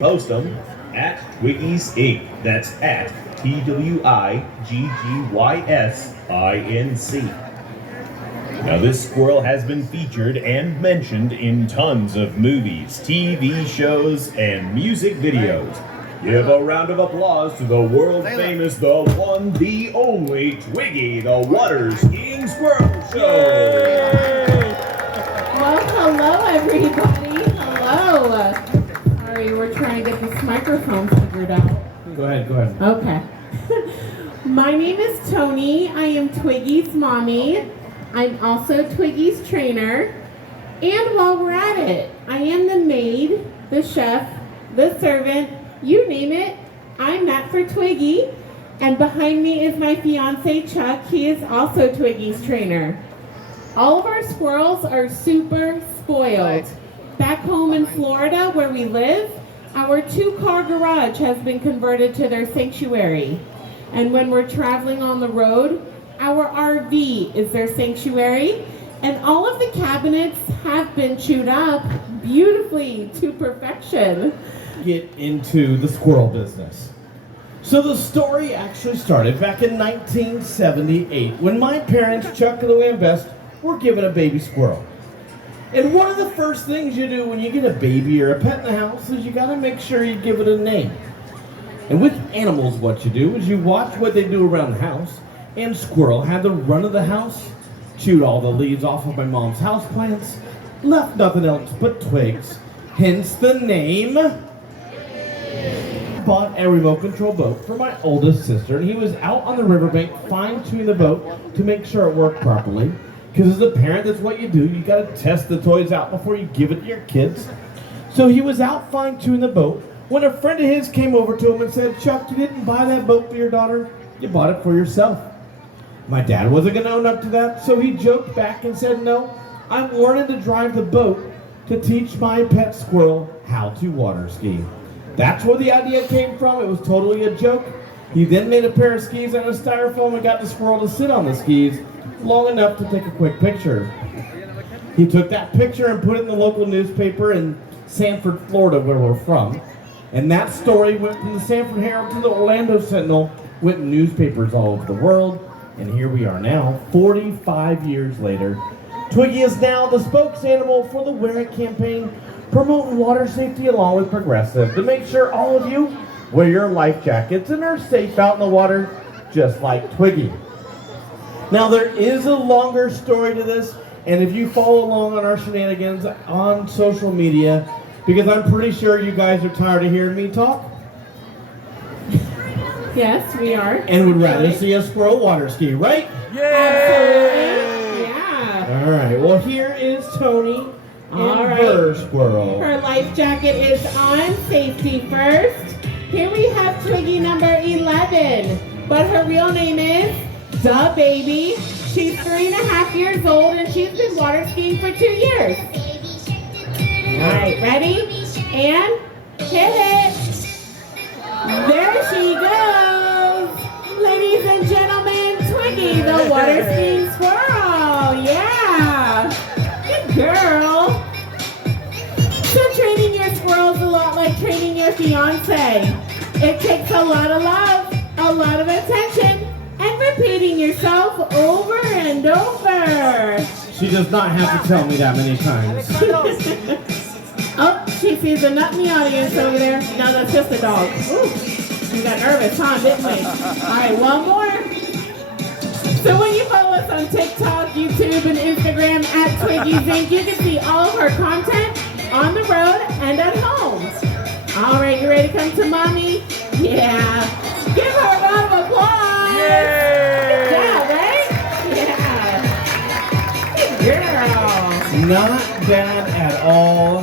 Post them at Twiggy's Inc. That's at TWIGGYSINC. Now, this squirrel has been featured and mentioned in tons of movies, TV shows, and music videos. Give a round of applause to the world famous, the one, the only Twiggy, the water skiing squirrel show. Well, hello everybody. Hello. Sorry, we're trying to get this microphone figured out. Go ahead. Okay. My name is Tony. I am Twiggy's mommy. I'm also Twiggy's trainer. And while we're at it, I am the maid, the chef, the servant, you name it. I'm that for Twiggy. And behind me is my fiance Chuck. He is also Twiggy's trainer. All of our squirrels are super spoiled. Back home in Florida where we live, our 2-car garage has been converted to their sanctuary. And when we're traveling on the road, our RV is their sanctuary. And all of the cabinets have been chewed up beautifully to perfection. Get into the squirrel business. So the story actually started back in 1978 when my parents, Chuck and Luann Best, were given a baby squirrel. And one of the first things you do when you get a baby or a pet in the house is you gotta make sure you give it a name. And with animals, what you do is you watch what they do around the house, and Squirrel had the run of the house, chewed all the leaves off of my mom's houseplants, left nothing else but twigs, hence the name. Bought a remote control boat for my oldest sister, and he was out on the riverbank fine-tuning the boat to make sure it worked properly. Because as a parent, that's what you do. You gotta test the toys out before you give it to your kids. So he was out fine-tuning the boat when a friend of his came over to him and said, "Chuck, you didn't buy that boat for your daughter, you bought it for yourself." My dad wasn't gonna own up to that, so he joked back and said, "No, I'm learning to drive the boat to teach my pet squirrel how to water ski." That's where the idea came from. It was totally a joke. He then made a pair of skis out of styrofoam and got the squirrel to sit on the skis long enough to take a quick picture. He took that picture and put it in the local newspaper in Sanford, Florida, where we're from. And that story went from the Sanford Herald to the Orlando Sentinel, went in newspapers all over the world. And here we are now, 45 years later. Twiggy is now the spokes animal for the Wear It campaign, promoting water safety along with Progressive to make sure all of you wear your life jackets and are safe out in the water, just like Twiggy. Now there is a longer story to this, and if you follow along on our shenanigans on social media, because I'm pretty sure you guys are tired of hearing me talk. Yes, we are. And would rather see a squirrel water ski, right? Absolutely. Yeah. All right, well here is Tony and her squirrel. Her life jacket is on, safety first. Here we have Twiggy number 11, but her real name is Da Baby. She's 3.5 years old and she's been water skiing for 2 years. All right, ready? And hit it. There she goes. Ladies and gentlemen, Twiggy, the water skiing squirrel. Yeah. Good girl. So training your squirrel is a lot like training your fiance. It takes a lot of love, a lot of attention, and repeating yourself over and over. She does not have to tell me that many times. Oh, she sees a nut in the audience over there. No, that's just a dog. Ooh, we got nervous, huh, didn't we? All right, one more. So when you follow us on TikTok, YouTube, and Instagram at Twiggy's Inc., you can see all of her content on the road and at home. All right, you ready to come to mommy? Yeah. Give her a round of applause. Good job, right? Yeah. Good girl. Not bad at all.